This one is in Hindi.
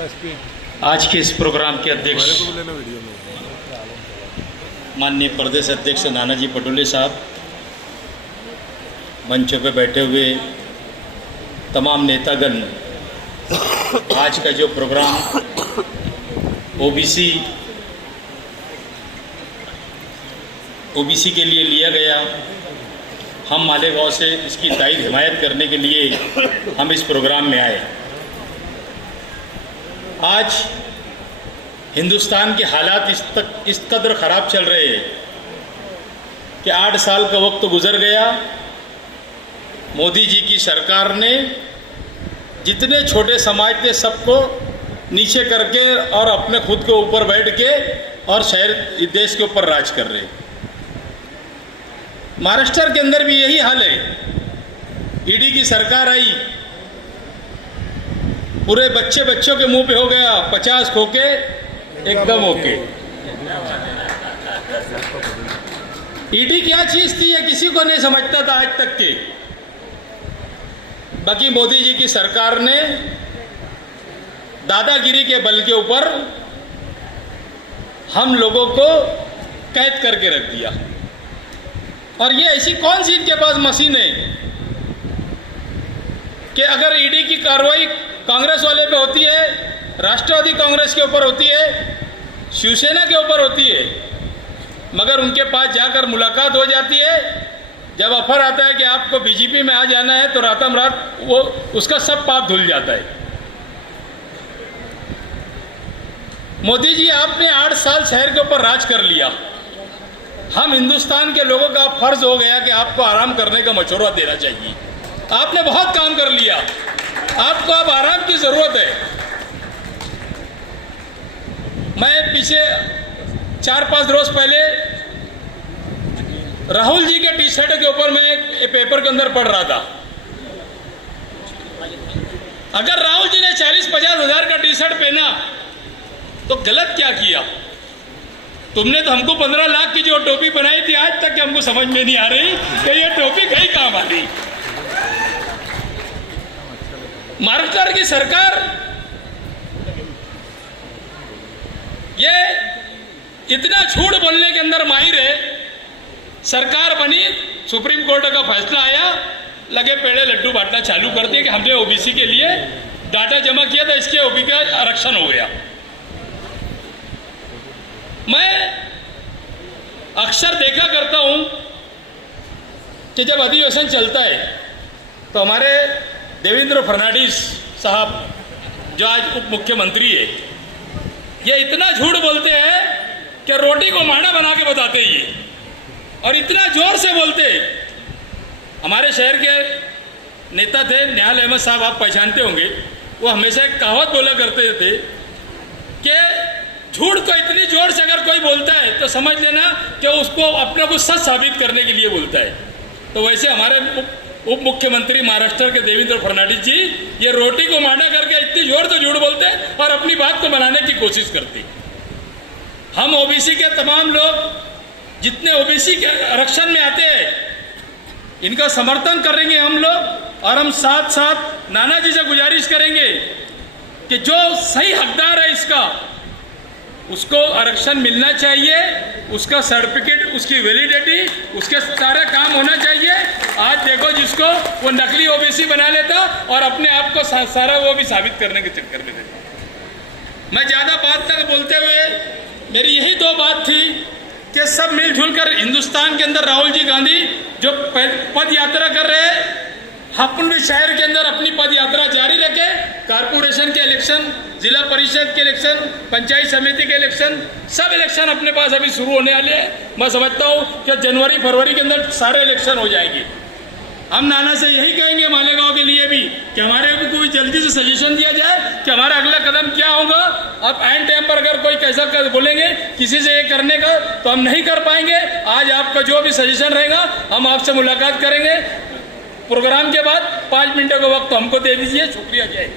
आज के इस प्रोग्राम के अध्यक्ष माननीय प्रदेश अध्यक्ष नानाजी पटोले साहब, मंचों पे बैठे हुए तमाम नेतागण, आज का जो प्रोग्राम ओबीसी के लिए लिया गया, हम मालेगांव से इसकी तायद हिमायत करने के लिए हम इस प्रोग्राम में आए। आज हिंदुस्तान के हालात इस कदर ख़राब चल रहे हैं कि 8 साल का वक्त तो गुजर गया। मोदी जी की सरकार ने जितने छोटे समाज थे सबको नीचे करके और अपने खुद के ऊपर बैठ के और शहर देश के ऊपर राज कर रहे। महाराष्ट्र के अंदर भी यही हाल है। ईडी की सरकार आई, पूरे बच्चों के मुंह पे हो गया 50 खोके एकदम ओके। ईडी क्या चीज थी ये किसी को नहीं समझता था आज तक के। बाकी मोदी जी की सरकार ने दादागिरी के बल के ऊपर हम लोगों को कैद करके रख दिया। और ये ऐसी कौन सी इनके पास मशीन है कि अगर ईडी की कार्रवाई कांग्रेस वाले पे होती है, राष्ट्रवादी कांग्रेस के ऊपर होती है, शिवसेना के ऊपर होती है, मगर उनके पास जाकर मुलाकात हो जाती है, जब ऑफर आता है कि आपको बीजेपी में आ जाना है तो रातम रात वो उसका सब पाप धुल जाता है। मोदी जी, आपने 8 साल शहर के ऊपर राज कर लिया। हम हिंदुस्तान के लोगों का फर्ज हो गया कि आपको आराम करने का मशवरा देना चाहिए। आपने बहुत काम कर लिया, आपको अब आराम की जरूरत है। मैं पीछे 4-5 रोज पहले राहुल जी के टी शर्ट के ऊपर मैं एक पेपर के अंदर पढ़ रहा था। अगर राहुल जी ने 40-50 हजार का टी शर्ट पहना तो गलत क्या किया? तुमने तो हमको 15 लाख की जो टोपी बनाई थी, आज तक हमको समझ में नहीं आ रही कि ये टोपी कहीं काम आ रही। महाराष्ट्र की सरकार ये इतना झूठ बोलने के अंदर माहिर है। सरकार बनी, सुप्रीम कोर्ट का फैसला आया, लगे पेड़े लड्डू बांटना चालू कर दिए कि हमने ओबीसी के लिए डाटा जमा किया था, इसके ओबी का आरक्षण हो गया। मैं अक्सर देखा करता हूं कि जब अधिवेशन चलता है तो हमारे देवेंद्र फडणवीस साहब जो आज उप मुख्यमंत्री है, ये इतना झूठ बोलते हैं कि रोटी को माड़ा बना के बताते हैं ये, और इतना जोर से बोलते। हमारे शहर के नेता थे निहाल अहमद साहब, आप पहचानते होंगे, वो हमेशा एक कहावत बोला करते थे कि झूठ को इतनी जोर से अगर कोई बोलता है तो समझ लेना कि उसको अपने को सच साबित करने के लिए बोलता है। तो वैसे हमारे उप मुख्यमंत्री महाराष्ट्र के देवेंद्र फडणवीस जी ये रोटी को माड़ा करके इतनी जोर से झूठ बोलते और अपनी बात को बनाने की कोशिश करते। हम ओबीसी के तमाम लोग जितने ओबीसी के आरक्षण में आते हैं, इनका समर्थन करेंगे हम लोग, और हम साथ साथ नाना जी से गुजारिश करेंगे कि जो सही हकदार है इसका, उसको आरक्षण मिलना चाहिए, उसका सर्टिफिकेट, उसकी वैलिडिटी, उसके सारे काम होना चाहिए। आज देखो जिसको वो नकली ओबीसी बना लेता और अपने आप को सारा वो भी साबित करने के चक्कर में देता। मैं ज़्यादा बात तक बोलते हुए मेरी यही 2 बात थी कि सब मिलजुल कर हिंदुस्तान के अंदर राहुल जी गांधी जो पद यात्रा कर रहे हैं, अपन भी शहर के अंदर अपनी पद यात्रा जारी रखे। कारपोरेशन के इलेक्शन, जिला परिषद के इलेक्शन, पंचायत समिति के इलेक्शन, सब इलेक्शन अपने पास अभी शुरू होने वाले हैं। मैं समझता हूँ कि जनवरी-फरवरी के अंदर सारे इलेक्शन हो जाएंगे। हम नाना से यही कहेंगे मालेगांव के लिए भी कि हमारे को भी जल्दी से सजेशन दिया जाए कि हमारा अगला कदम क्या होगा। अब एंड टाइम पर अगर कोई कैसा बोलेंगे किसी से ये करने का तो हम नहीं कर पाएंगे। आज आपका जो भी सजेशन रहेगा हम आपसे मुलाकात करेंगे। प्रोग्राम के बाद 5 मिनट का वक्त हमको दे दीजिए। शुक्रिया, जय।